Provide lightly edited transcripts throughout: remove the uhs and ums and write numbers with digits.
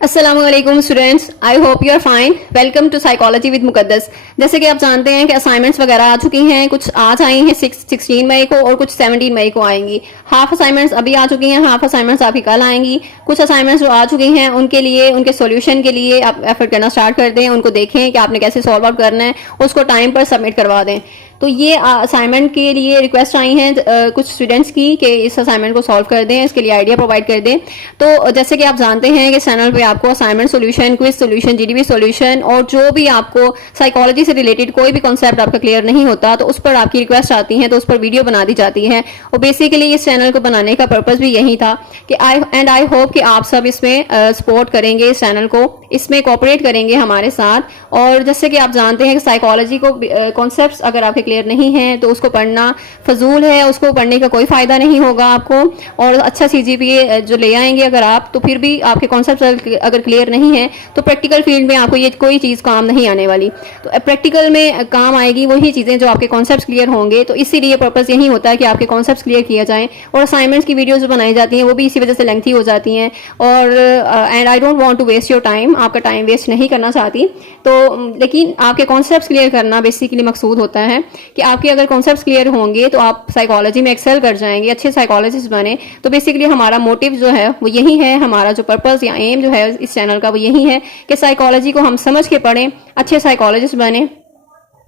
अस्सलामुअलैकुम students, I hope you are fine. Welcome to psychology with Muqaddas. जैसे कि आप जानते हैं कि असाइनमेंट्स वगैरह आ चुकी हैं, कुछ आज आई हैं 16 मई को और कुछ 17 मई को आएंगी। हाफ असाइनमेंट्स अभी आ चुकी हैं, हाफ असाइनमेंट्स आपकी कल आएंगी। कुछ असाइनमेंट्स जो आ चुकी हैं उनके लिए, उनके सॉल्यूशन के लिए आप एफर्ट करना स्टार्ट कर दें, उनको देखें कि आपने कैसे सॉल्व आउट करना है, उसको टाइम पर सबमिट करवा दें। तो ये असाइनमेंट के लिए रिक्वेस्ट आई हैं कुछ स्टूडेंट्स की कि इस असाइनमेंट को सॉल्व कर दें, इसके लिए आइडिया प्रोवाइड कर दें। तो जैसे कि आप जानते हैं कि चैनल पे आपको assignment solution, quiz solution, GDB solution और जो भी आपको साइकोलॉजी से रिलेटेड कोई भी कॉन्सेप्ट आपका क्लियर नहीं होता तो उस पर आपकी रिक्वेस्ट आती है, तो उस पर वीडियो बना दी जाती है। और बेसिकली इस चैनल को बनाने का पर्पज भी यही था कि आई होप कि आप सब इसमें सपोर्ट करेंगे, इस चैनल को इसमें कोऑपरेट करेंगे हमारे साथ। और जैसे कि आप जानते हैं कि साइकोलॉजी को कॉन्सेप्ट्स अगर आपके क्लियर नहीं है तो उसको पढ़ना फजूल है, उसको पढ़ने का कोई फायदा नहीं होगा आपको। और अच्छा सीजीपीए जो ले आएंगे अगर आप, तो फिर भी आपके कॉन्सेप्ट अगर क्लियर नहीं है तो प्रैक्टिकल फील्ड में आपको ये कोई चीज काम नहीं आने वाली। तो प्रैक्टिकल में काम आएगी वही चीजें जो आपके कॉन्सेप्ट क्लियर होंगे। तो इसीलिए पर्पज यही होता है कि आपके कॉन्सेप्ट क्लियर किया जाए। और असाइनमेंट्स की वीडियोज जो बनाई जाती हैं वो भी इसी वजह से लेंथी हो जाती हैं। और and I don't want to waste your time, आपका टाइम वेस्ट नहीं करना चाहती। तो लेकिन आपके कॉन्सेप्ट क्लियर करना बेसिकली मकसूद होता है कि आपके अगर कॉन्सेप्ट्स क्लियर होंगे तो आप साइकोलॉजी में एक्सेल कर जाएंगे, अच्छे साइकोलॉजिस्ट बने। तो बेसिकली हमारा मोटिव जो है वो यही है, हमारा जो पर्पस या एम जो है इस चैनल का वो यही है कि साइकोलॉजी को हम समझ के पढ़ें, अच्छे साइकोलॉजिस्ट बने,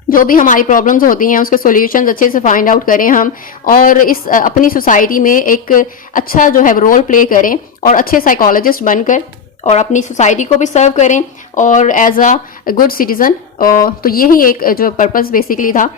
जो भी हमारी प्रॉब्लम्स होती हैं उसके सॉल्यूशंस अच्छे से फाइंड आउट करें हम, और इस अपनी सोसाइटी में एक अच्छा जो है रोल प्ले करें और अच्छे साइकोलॉजिस्ट बनकर और अपनी सोसाइटी को भी सर्व करें और एज अ गुड सिटीजन। तो यही एक जो पर्पस बेसिकली था।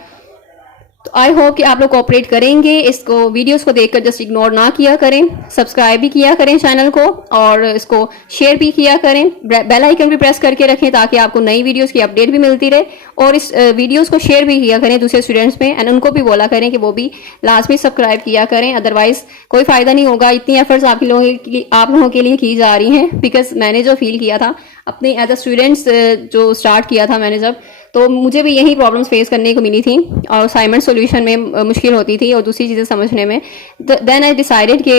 तो आई होप कि आप लोग कोऑपरेट करेंगे, इसको वीडियोस को देखकर जस्ट इग्नोर ना किया करें, सब्सक्राइब भी किया करें चैनल को और इसको शेयर भी किया करें, बेल आइकन भी प्रेस करके रखें ताकि आपको नई वीडियोस की अपडेट भी मिलती रहे। और इस वीडियोस को शेयर भी किया करें दूसरे स्टूडेंट्स में एंड उनको भी बोला करें कि वो भी लाजमी सब्सक्राइब किया करें, अदरवाइज कोई फायदा नहीं होगा। इतनी एफर्ट्स आप लोगों के लिए की जा रही हैं, बिकॉज मैंने जो फील किया था अपने एज अ स्टूडेंट्स जो स्टार्ट किया था मैंने जब, तो मुझे भी यही प्रॉब्लम्स फेस करने को मिली थी और असाइनमेंट सॉल्यूशन में मुश्किल होती थी और दूसरी चीज़ें समझने में। देन आई डिसाइडेड कि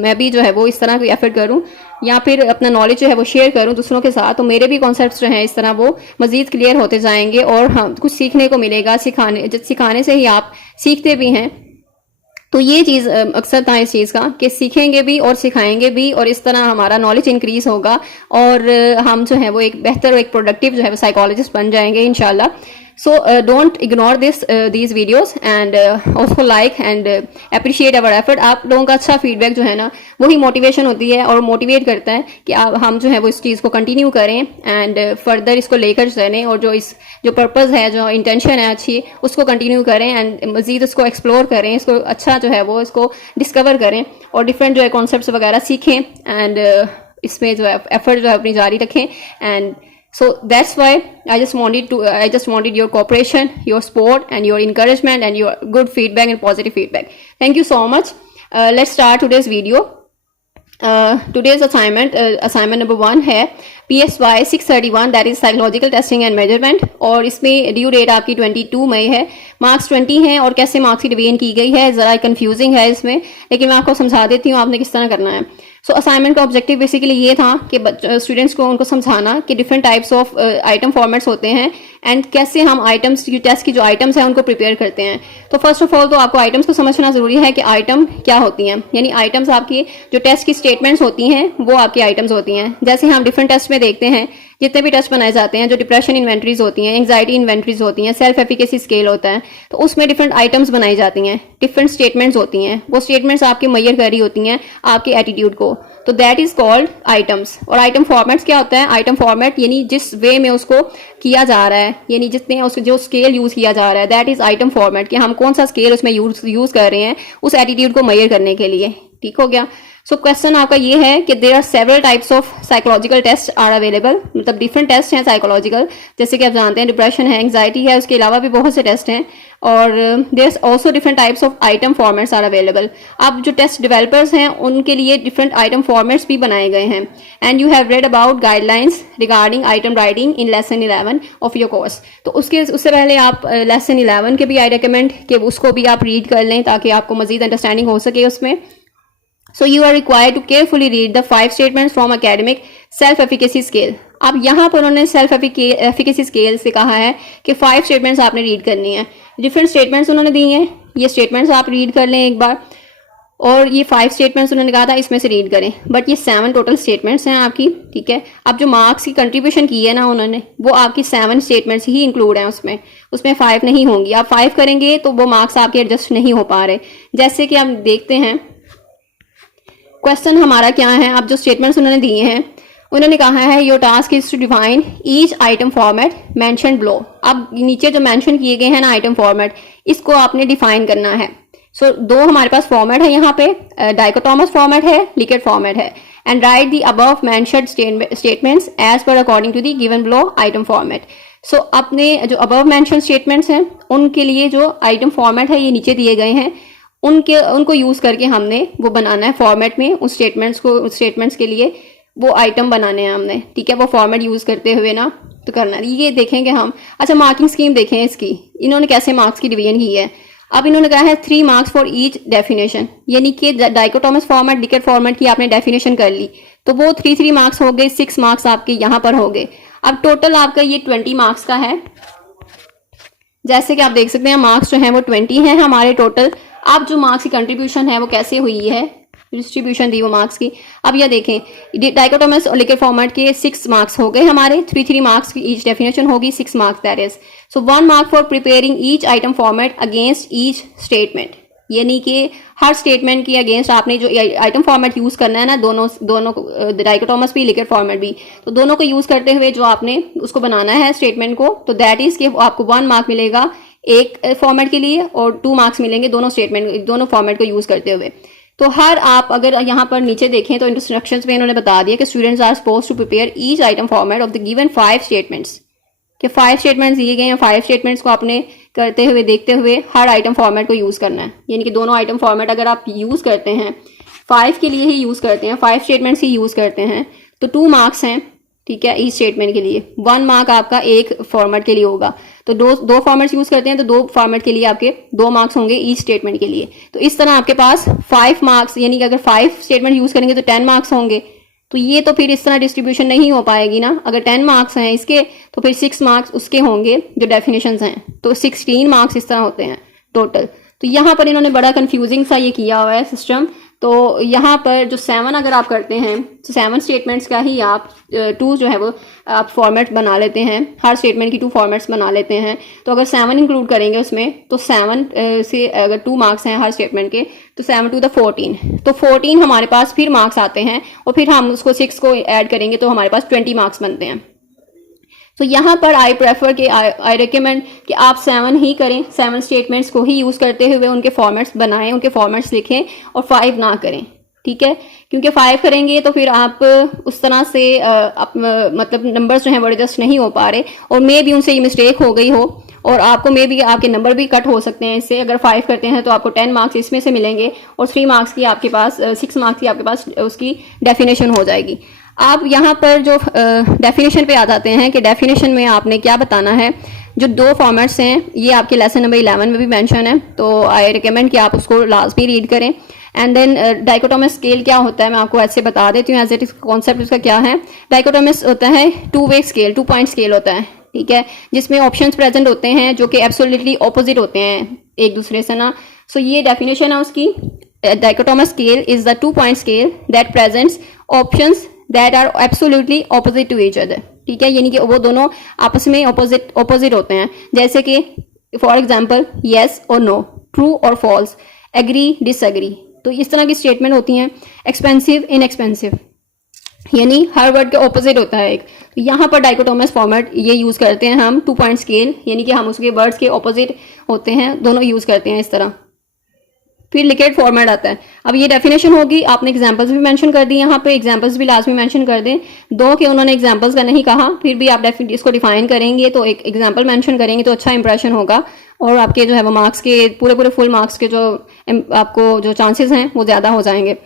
मैं भी जो है वो इस तरह की एफर्ट करूं या फिर अपना नॉलेज जो है वो शेयर करूं दूसरों के साथ, तो मेरे भी कॉन्सेप्ट्स जो हैं इस तरह वो मजीद क्लियर होते जाएंगे और हम कुछ सीखने को मिलेगा। सिखाने से ही आप सीखते भी हैं। तो ये चीज़ अक्सर था इस चीज़ का कि सीखेंगे भी और सिखाएंगे भी, और इस तरह हमारा नॉलेज इंक्रीज होगा और हम जो है वो एक बेहतर और एक प्रोडक्टिव जो है वो साइकोलॉजिस्ट बन जाएंगे इंशाल्लाह। So don't ignore these videos and also like and appreciate our effort। आप लोगों का अच्छा फीडबैक जो है ना वही मोटिवेशन होती है और मोटिवेट करता है कि हम जो है वो इस चीज़ को कंटिन्यू करें एंड फर्दर इसको लेकर चलें और जो पर्पज़ है, जो इंटेंशन है अच्छी, उसको कंटिन्यू करें एंड मज़ीद उसको एक्सप्लोर करें, इसको अच्छा जो है वो इसको डिस्कवर करें और डिफरेंट जो है कॉन्सेप्ट्स वगैरह सीखें एंड इसमें जो है एफर्ट जो है अपनी जारी रखें। And so that's why I just wanted your cooperation, your support and your encouragement and your good feedback and positive feedback. Thank you so much. Let's start today's video. Today's assignment number 1 है PSY 631, that is psychological testing and measurement। और इसमें due date आपकी 22 मई है, marks 20 हैं और कैसे marks की division की गई है ज़रा कंफ्यूजिंग है इसमें, लेकिन मैं आपको समझा देती हूँ आपने किस तरह करना है। सो असाइनमेंट का ऑब्जेक्टिव बेसिकली ये था कि स्टूडेंट्स को उनको समझाना कि different types of item formats होते हैं एंड कैसे हम आइटम्स की टेस्ट की जो आइटम्स हैं उनको प्रिपेयर करते हैं। तो फर्स्ट ऑफ ऑल तो आपको आइटम्स को समझना जरूरी है कि आइटम क्या होती हैं, यानी आइटम्स आपकी जो टेस्ट की स्टेटमेंट्स होती हैं वो आपकी आइटम्स होती हैं। जैसे हम डिफरेंट टेस्ट में देखते हैं, जितने भी टेस्ट बनाए जाते हैं, जो डिप्रेशन इन्वेंट्रीज होती हैं, एंग्जाइटी इन्वेंट्रीज होती हैं, सेल्फ एफिकेसी स्केल होता है, तो उसमें डिफरेंट आइटम्स बनाई जाती हैं, डिफरेंट स्टेटमेंट्स होती हैं। वो स्टेटमेंट्स आपकी मैयर कर रही होती हैं आपके एटीट्यूड को, तो दैट इज कॉल्ड आइटम्स। और आइटम फॉर्मेट्स क्या होता है? आइटम फॉर्मेट यानी जिस वे में उसको किया जा रहा है, यानी जितने जो स्केल यूज किया जा रहा है, दैट इज आइटम फॉर्मेट, कि हम कौन सा स्केल उसमें यूज कर रहे हैं उस एटीट्यूड को मैयर करने के लिए। ठीक हो गया। सो क्वेश्चन आपका ये है कि there are several types of psychological test are available, मतलब डिफरेंट टेस्ट हैं साइकोलॉजिकल, जैसे कि आप जानते हैं डिप्रेशन है, एंग्जाइटी है, उसके अलावा भी बहुत से टेस्ट हैं। और there also different types of item formats are available. अब जो टेस्ट डेवलपर्स हैं उनके लिए डिफरेंट आइटम फॉर्मेट्स भी बनाए गए हैं and you have read about guidelines regarding item writing in lesson 11 of your course. तो उससे पहले आप लेसन 11 के भी आई रिकमेंड कि उसको भी आप रीड कर लें ताकि आपको मजीद अंडरस्टैंडिंग हो सके उसमें। So you are required to carefully read the 5 statements from academic self efficacy scale. अब यहाँ पर उन्होंने सेल्फ एफिकेसी स्केल से कहा है कि 5 स्टेटमेंट्स आपने रीड करनी है। डिफरेंट स्टेटमेंट्स उन्होंने दी हैं, ये स्टेटमेंट्स आप रीड कर लें एक बार, और ये 5 स्टेटमेंट्स उन्होंने कहा था इसमें से रीड करें, बट ये 7 टोटल स्टेटमेंट्स हैं आपकी, ठीक है। अब जो मार्क्स की कंट्रीब्यूशन की है ना उन्होंने, वो आपकी 7 स्टेटमेंट्स ही इंक्लूड हैं उसमें 5 नहीं होंगी। आप 5 करेंगे तो वो मार्क्स आपके एडजस्ट नहीं हो पा रहे। जैसे कि आप देखते हैं क्वेश्चन हमारा क्या है। अब जो स्टेटमेंट्स उन्होंने दिए हैं, उन्होंने कहा है your task is to define each item format mention below. अब नीचे जो मेंशन किए गए हैं ना आइटम फॉर्मेट, इसको आपने डिफाइन करना है। सो दो हमारे पास फॉर्मेट है यहाँ पे, डाइकोटोमस फॉर्मेट है, लिकेट फॉर्मेट है। And write the above mentioned statements as per according to the given below item format. So अपने जो अबव मेंशन स्टेटमेंट्स हैं उनके लिए जो आइटम फॉर्मेट है ये नीचे दिए गए हैं, उनको यूज करके हमने वो बनाना है फॉर्मेट में। उस स्टेटमेंट्स के लिए वो आइटम बनाने हैं हमने, ठीक है। वो फॉर्मेट यूज करते हुए ना तो करना है। ये देखेंगे हम। अच्छा, मार्किंग स्कीम देखें इसकी, इन्होंने कैसे मार्क्स की डिवीजन की है। अब इन्होंने कहा है 3 मार्क्स फॉर ईच डेफिनेशन, यानी कि डाइकोटोमस फॉर्मेट, लिकेट फॉर्मेट की आपने डेफिनेशन कर ली तो वो 3 मार्क्स हो गए, 6 मार्क्स आपके यहाँ पर हो गए। अब टोटल आपका ये 20 मार्क्स का है। जैसे कि आप देख सकते हैं मार्क्स जो है वो 20 हैं हमारे टोटल। अब जो मार्क्स की कंट्रीब्यूशन है वो कैसे हुई है, डिस्ट्रीब्यूशन दी वो मार्क्स की। अब यह देखें डाइकोटोमस और लिकेट फॉर्मेट के 6 मार्क्स हो गए हमारे, 3 मार्क्स की ईच डेफिनेशन होगी, 6 marks that is. So 1 mark for preparing each item format against each statement, यानी कि हर स्टेटमेंट की अगेंस्ट आपने जो आइटम फॉर्मेट यूज करना है ना, दोनों डाइकोटोमस भी लिकेट फॉर्मेट भी, तो दोनों को यूज करते हुए जो आपने उसको बनाना है स्टेटमेंट को, तो दैट इज कि आपको 1 मार्क मिलेगा एक फॉर्मेट के लिए और 2 मार्क्स मिलेंगे दोनों फॉर्मेट को यूज करते हुए। तो हर आप अगर यहाँ पर नीचे देखें तो इंस्ट्रक्शंस में इन्होंने बता दिया कि students are suppose to prepare each item format of the given 5 statements, कि 5 स्टेटमेंट्स दिए गए हैं, 5 स्टेटमेंट्स को आपने करते हुए देखते हुए हर आइटम फॉर्मेट को यूज करना है। यानी कि दोनों आइटम फॉर्मेट अगर आप यूज करते हैं 5 के लिए ही यूज करते हैं, 5 स्टेटमेंट्स ही यूज करते हैं तो 2 मार्क्स हैं, ठीक है, ईच स्टेटमेंट के लिए। 1 मार्क आपका एक फॉर्मेट के लिए होगा। तो दो फॉर्मेट्स यूज करते हैं तो 2 फॉर्मेट के लिए आपके 2 मार्क्स होंगे ईच स्टेटमेंट के लिए। तो इस तरह आपके पास 5 मार्क्स, यानी कि अगर 5 स्टेटमेंट यूज करेंगे तो 10 मार्क्स होंगे। तो ये तो फिर इस तरह डिस्ट्रीब्यूशन नहीं हो पाएगी ना। अगर 10 मार्क्स हैं इसके तो फिर 6 मार्क्स उसके होंगे जो डेफिनेशंस हैं, तो 16 मार्क्स इस तरह होते हैं टोटल। तो यहाँ पर इन्होंने बड़ा कंफ्यूजिंग सा ये किया हुआ है सिस्टम। तो यहाँ पर जो 7 अगर आप करते हैं तो 7 स्टेटमेंट्स का ही आप 2 जो है वो आप फॉर्मेट बना लेते हैं, हर स्टेटमेंट की 2 फॉर्मेट्स बना लेते हैं। तो अगर 7 इंक्लूड करेंगे उसमें तो 7 से अगर 2 मार्क्स हैं हर स्टेटमेंट के तो 7 to the 14, तो 14 हमारे पास फिर मार्क्स आते हैं और फिर हम उसको 6 को ऐड करेंगे तो हमारे पास 20 मार्क्स बनते हैं। तो यहाँ पर आई प्रेफर कि आई रिकमेंड कि आप 7 ही करें, 7 स्टेटमेंट्स को ही यूज करते हुए उनके फॉर्मेट्स बनाएं, उनके फॉर्मेट्स लिखें और 5 ना करें, ठीक है। क्योंकि 5 करेंगे तो फिर आप उस तरह से मतलब नंबर्स जो हैं वो एडजस्ट नहीं हो पा रहे और मे भी उनसे ये मिस्टेक हो गई हो और आपको मे भी आपके नंबर भी कट हो सकते हैं इससे। अगर 5 करते हैं तो आपको 10 मार्क्स इसमें से मिलेंगे और 3 मार्क्स की आपके पास 6 मार्क्स की आपके पास उसकी डेफिनेशन हो जाएगी। आप यहाँ पर जो डेफिनेशन पे आ जाते हैं कि डेफिनेशन में आपने क्या बताना है। जो 2 फॉर्मेट्स हैं ये आपके लेसन नंबर 11 में भी मेंशन है, तो आई रिकमेंड कि आप उसको लाजमी रीड करें। एंड देन डाइकोटोमस स्केल क्या होता है मैं आपको ऐसे बता देती हूँ, एज इट इज कॉन्सेप्ट उसका क्या है। डाइकोटोमस होता है 2 वे स्केल, 2 पॉइंट स्केल होता है, ठीक है, जिसमें ऑप्शंस प्रेजेंट होते हैं जो कि एब्सोल्युटली ऑपोजिट होते हैं एक दूसरे से ना। सो ये डेफिनेशन है उसकी। Dichotomous scale is the 2 point scale that presents options that are absolutely opposite to each other, ठीक है, यानी कि वो दोनों आपस में ऑपोजिट होते हैं। जैसे कि फॉर एग्जाम्पल येस और नो, ट्रू और फॉल्स, एग्री डिसएग्री, तो इस तरह की स्टेटमेंट होती हैं। एक्सपेंसिव इनएक्सपेंसिव, यानी हर वर्ड के ऑपोजिट होता है एक। तो यहाँ पर डाइकोटोमस फॉर्मेट ये यूज करते हैं हम 2 पॉइंट स्केल, यानी कि हम उसके वर्ड्स के ऑपोजिट होते हैं, दोनों यूज करते हैं इस तरह। फिर लिकेट फॉर्मेट आता है। अब ये डेफिनेशन होगी, आपने एग्जांपल्स भी मेंशन कर दी, यहाँ पे एग्जांपल्स भी लाजमी मेंशन कर दें। 2 के उन्होंने एग्जांपल्स का नहीं कहा, फिर भी आप इसको डिफाइन करेंगे तो एक एग्जांपल मेंशन करेंगे तो अच्छा इंप्रेशन होगा और आपके जो है वो मार्क्स के पूरे फुल मार्क्स के जो आपको जो चांसेस हैं वो ज़्यादा हो जाएंगे।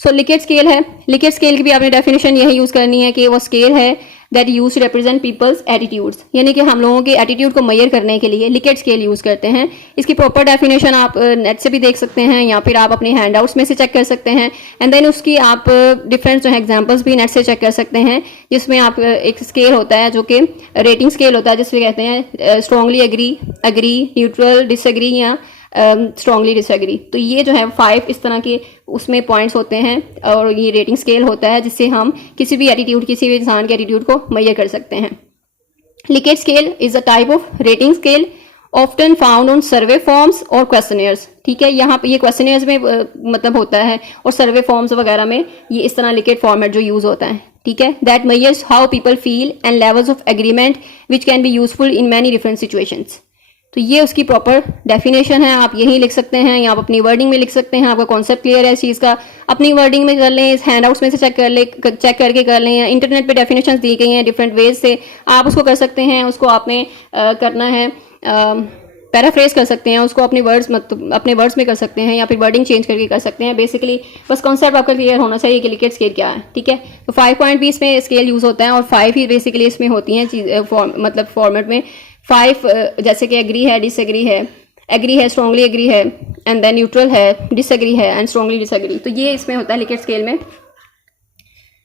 सो लिकेट स्केल है, लिकेट स्केल की भी आपने डेफिनेशन यही यूज़ करनी है कि वो स्केल है that use to represent people's attitudes, यानी कि हम लोगों के एटीट्यूड को मेजर करने के लिए लिकेट स्केल यूज करते हैं। इसकी प्रॉपर डेफिनेशन आप नेट से भी देख सकते हैं या फिर आप अपने हैंडआउट्स में से चेक कर सकते हैं। एंड देन उसकी आप डिफरेंट जो है एग्जांपल्स भी नेट से चेक कर सकते हैं, जिसमें आप एक स्केल होता है जो कि रेटिंग स्केल होता है, जिसमें कहते हैं strongly agree, agree, neutral, disagree या स्ट्रांगली डिसएग्री। तो ये जो है 5 इस तरह के उसमें पॉइंट्स होते हैं और ये रेटिंग स्केल होता है जिससे हम किसी भी एटीट्यूड, किसी भी इंसान के एटीट्यूड को मेजर कर सकते हैं। Likert scale is a type of rating scale often found on survey forms और क्वेश्चनियर्स। ठीक है, यहाँ पे ये क्वेश्चनियर्स में मतलब होता है और सर्वे फॉर्म्स वगैरह में ये इस तरह लिकेट फॉर्मेट जो यूज होता है। ठीक है, that measures how people feel and levels of agreement which can be useful in many different situations. तो ये उसकी प्रॉपर डेफिनेशन है, आप यही लिख सकते हैं या आप अपनी वर्डिंग में लिख सकते हैं। आपका कॉन्सेप्ट क्लियर है इस चीज़ का, अपनी वर्डिंग में कर लें, इस हैंडआउट्स में से चेक करके कर लें, या इंटरनेट पे डेफिनेशंस दी गई हैं डिफरेंट वेज से, आप उसको कर सकते हैं। उसको आपने करना है पैराफ्रेज कर सकते हैं उसको अपने वर्ड्स में कर सकते हैं या फिर वर्डिंग चेंज करके कर सकते हैं। बेसिकली बस कॉन्सेप्ट आपका क्लियर होना चाहिए कि लिकेट स्केल क्या है। ठीक है, तो 5 पॉइंट भी इसमें स्केल यूज होता है और 5 ही बेसिकली इसमें होती हैं मतलब फॉर्मेट में 5 जैसे कि एग्री है, डिसएग्री है, स्ट्रांगली एग्री है, एंड देन न्यूट्रल है, डिसएग्री है एंड स्ट्रांगली डिसएग्री। तो ये इसमें होता है लिकेट स्केल में।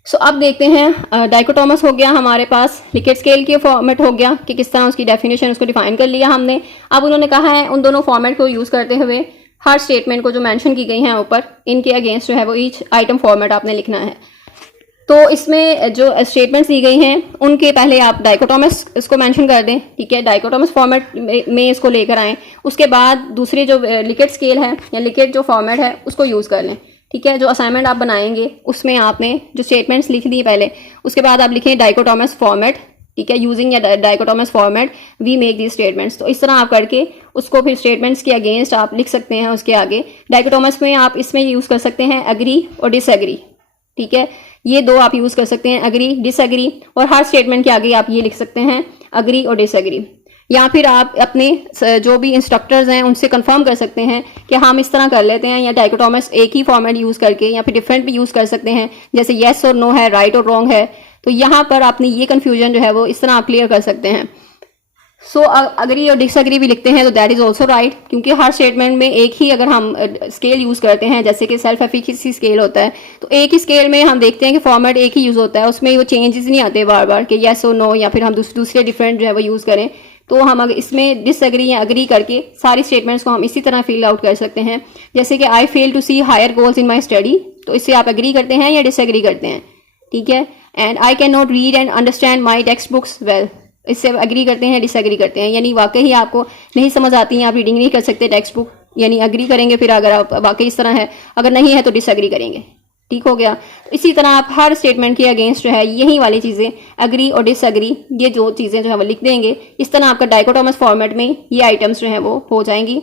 सो अब देखते हैं डाइकोटोमस हो गया हमारे पास, लिकेट स्केल के फॉर्मेट हो गया कि किस तरह उसकी डेफिनेशन उसको डिफाइन कर लिया हमने। अब उन्होंने कहा है उन दोनों फॉर्मेट को यूज करते हुए हर स्टेटमेंट को जो मेंशन की गई हैं ऊपर, इनके अगेंस्ट जो है वो ईच आइटम फॉर्मेट आपने लिखना है। तो इसमें जो स्टेटमेंट्स दी गई हैं उनके पहले आप डाइकोटोमस इसको मेंशन कर दें। ठीक है, डाइकोटोमस फॉर्मेट में इसको लेकर आएँ, उसके बाद दूसरे जो लिकेट स्केल है या लिकेट जो फॉर्मेट है उसको यूज़ कर लें। ठीक है, जो असाइनमेंट आप बनाएंगे उसमें आपने जो स्टेटमेंट्स लिख दी पहले, उसके बाद आप लिखें डाइकोटोमस फॉर्मेट। ठीक है, यूजिंग या dichotomous format we make the statements. तो इस तरह आप करके उसको फिर स्टेटमेंट्स के अगेंस्ट आप लिख सकते हैं। उसके आगे डाइकोटोमस में आप इसमें यूज़ कर सकते हैं एग्री और डिसएग्री। ठीक है, ये दो आप यूज़ कर सकते हैं, एग्री, डिसएग्री, और हर स्टेटमेंट के आगे आप ये लिख सकते हैं एग्री और डिसएग्री। या फिर आप अपने जो भी इंस्ट्रक्टर्स हैं उनसे कंफर्म कर सकते हैं कि हम इस तरह कर लेते हैं, या डाइकोटोमस एक ही फॉर्मेट यूज़ करके या फिर डिफरेंट भी यूज़ कर सकते हैं, जैसे येस और नो है, राइट और रॉन्ग है। तो यहाँ पर अपनी ये कन्फ्यूजन जो है वो इस तरह आप क्लियर कर सकते हैं। सो अग्री और डिसएग्री भी लिखते हैं तो दैट इज ऑल्सो राइट, क्योंकि हर स्टेटमेंट में एक ही अगर हम स्केल यूज करते हैं, जैसे कि सेल्फ एफिकेसी स्केल होता है, तो एक ही स्केल में हम देखते हैं कि फॉर्मेट एक ही यूज होता है, उसमें वो चेंजेस नहीं आते बार बार कि येस और नो, या फिर हम दूसरे डिफरेंट जो है वो यूज करें। तो हम अगर इसमें डिसएग्री या अग्री करके सारी स्टेटमेंट्स को हम इसी तरह फिल आउट कर सकते हैं, जैसे कि I fail to see higher goals in my study, तो इससे आप अग्री करते हैं या डिसएग्री करते हैं। ठीक है, and I can not read and understand my text books well, इससे अग्री करते हैं, डिसएग्री करते हैं। यानी वाकई ही आपको नहीं समझ आती है, आप रीडिंग नहीं कर सकते टेक्स्ट बुक, यानी अग्री करेंगे फिर अगर आप वाकई इस तरह है, अगर नहीं है तो डिसएग्री करेंगे। ठीक हो गया। तो इसी तरह आप हर स्टेटमेंट के अगेंस्ट जो है यही वाली चीज़ें अग्री और डिसएग्री, ये जो चीज़ें जो है वो लिख देंगे। इस तरह आपका डाइकोटोमस फॉर्मेट में ये आइटम्स जो है वो हो जाएंगी।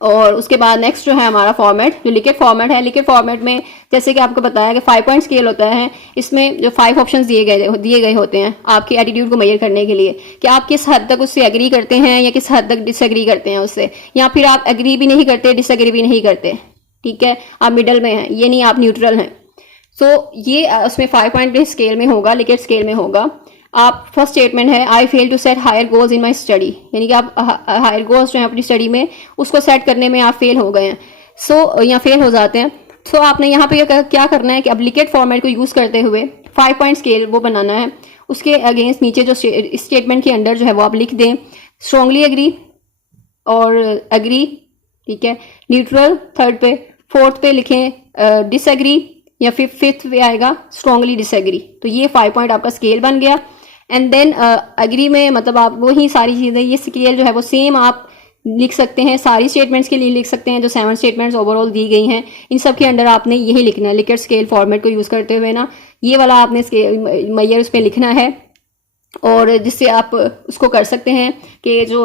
और उसके बाद नेक्स्ट जो है हमारा फॉर्मेट, जो लिकेट फॉर्मेट है, लिकेट फॉर्मेट में जैसे कि आपको बताया कि 5 पॉइंट स्केल होता है। इसमें जो 5 ऑप्शंस दिए गए होते हैं आपके एटीट्यूड को मेजर करने के लिए, कि आप किस हद तक उससे एग्री करते हैं या किस हद तक डिसएग्री करते हैं उससे, या फिर आप एग्री भी नहीं करते, डिसएग्री भी नहीं करते। ठीक है, आप मिडल में हैं, ये नहीं आप न्यूट्रल हैं। सो ये उसमें 5 पॉइंट स्केल में होगा, लिकेट स्केल में होगा। आप फर्स्ट स्टेटमेंट है I fail to set higher goals in my study, यानी कि आप हायर गोल्स जो है अपनी स्टडी में उसको सेट करने में आप फेल हो गए हैं, सो या फेल हो जाते हैं। सो आपने यहाँ पे क्या करना है कि अब लिकेट फॉर्मेट को यूज करते हुए 5 पॉइंट स्केल वो बनाना है। उसके अगेंस्ट नीचे जो स्टेटमेंट के अंडर जो है वो आप लिख दें स्ट्रांगली एग्री और एग्री। ठीक है, न्यूट्रल थर्ड पे, फोर्थ पे लिखें डिसएग्री, या फिर फिफ्थ पे आएगा स्ट्रांगली डिसएग्री। तो ये 5 पॉइंट आपका स्केल बन गया। एंड देन एग्री में मतलब आप वही सारी चीज़ें, ये स्केल जो है वो सेम आप लिख सकते हैं, सारी स्टेटमेंट्स के लिए लिख सकते हैं जो 7 स्टेटमेंट्स ओवरऑल दी गई हैं, इन सब के अंडर आपने यही लिखना है। लिकेट स्केल फॉर्मेट को यूज़ करते हुए ना ये वाला आपने मैयर उसमें लिखना है, और जिससे आप उसको कर सकते हैं कि जो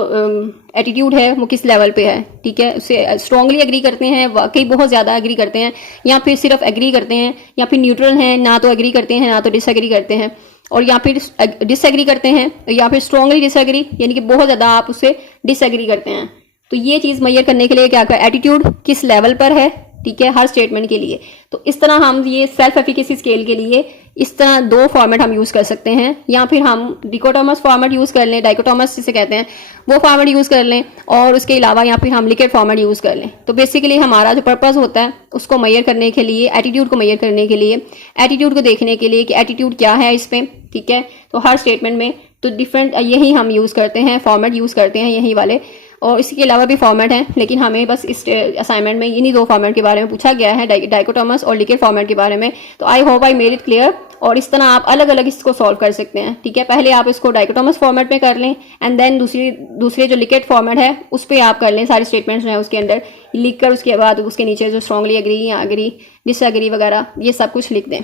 एटीट्यूड है वो किस लेवल पे है। ठीक है, उससे स्ट्रांगली एग्री करते हैं, वाकई बहुत ज़्यादा एग्री करते हैं, या फिर सिर्फ एग्री करते हैं, या फिर न्यूट्रल हैं, ना तो एग्री करते हैं ना तो डिसएग्री करते हैं, और या फिर डिसएग्री करते हैं, या फिर स्ट्रांगली डिसएग्री, यानी कि बहुत ज़्यादा आप उससे डिसएग्री करते हैं। तो ये चीज़ मेजर करने के लिए क्या एटीट्यूड किस लेवल पर है, ठीक है, हर स्टेटमेंट के लिए। तो इस तरह हम ये सेल्फ एफिकेसी स्केल के लिए इस तरह दो फॉर्मेट हम यूज कर सकते हैं, या फिर हम डिकोटोमस फॉर्मेट यूज कर लें, डाइकोटोमस जिसे कहते हैं वो फॉर्मेट यूज कर लें, और उसके अलावा या फिर हम लिकेट फॉर्मेट यूज कर लें। तो बेसिकली हमारा जो पर्पस होता है उसको मैयर करने के लिए, एटीट्यूड को मैयर करने के लिए, एटीट्यूड को देखने के लिए कि एटीट्यूड क्या है इस पे, ठीक है। तो हर स्टेटमेंट में तो डिफरेंट यही हम यूज करते हैं, फॉर्मेट यूज करते हैं यही वाले, और इसके अलावा भी फॉर्मेट हैं, लेकिन हमें बस इस असाइनमेंट में इन्हीं दो फॉर्मेट के बारे में पूछा गया है, डाइकोटोमस और लिकेट फॉर्मेट के बारे में। तो I hope I made it clear. और इस तरह आप अलग अलग इसको सॉल्व कर सकते हैं, ठीक है। पहले आप इसको डाइकोटोमस फॉर्मेट में कर लें, एंड देन दूसरे जो लिकेट फॉर्मेट है उस पर आप कर लें, सारे स्टेटमेंट्स हैं उसके अंदर लिख कर, उसके बाद उसके नीचे जो स्ट्रांगली एग्री या एग्री, डिसएग्री वगैरह ये सब कुछ लिख दें।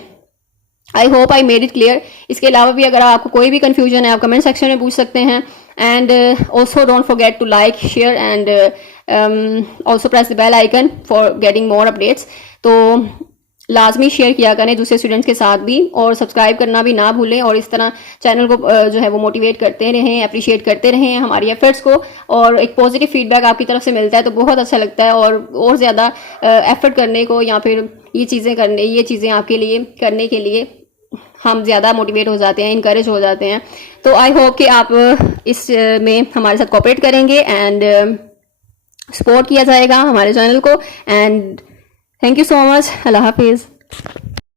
I hope I made it clear. इसके अलावा भी अगर आपको कोई भी कंफ्यूजन है आप कमेंट सेक्शन में पूछ सकते हैं, and also don't forget to like, share and also press the bell icon for getting more updates. तो लाजमी शेयर किया करें दूसरे स्टूडेंट्स के साथ भी, और सब्सक्राइब करना भी ना भूलें, और इस तरह चैनल को जो है वो मोटिवेट करते रहें, अप्रिशिएट करते रहें हमारी एफर्ट्स को, और एक पॉजिटिव फीडबैक आपकी तरफ से मिलता है तो बहुत अच्छा लगता है, और ज़्यादा एफर्ट करने को या फिर ये चीज़ें आपके लिए करने के लिए हम ज़्यादा मोटिवेट हो जाते हैं, इनकरेज हो जाते हैं। तो आई होप कि आप इस में हमारे साथ कोऑपरेट करेंगे एंड सपोर्ट किया जाएगा हमारे चैनल को, and thank you so much. अल्लाह हाफिज़।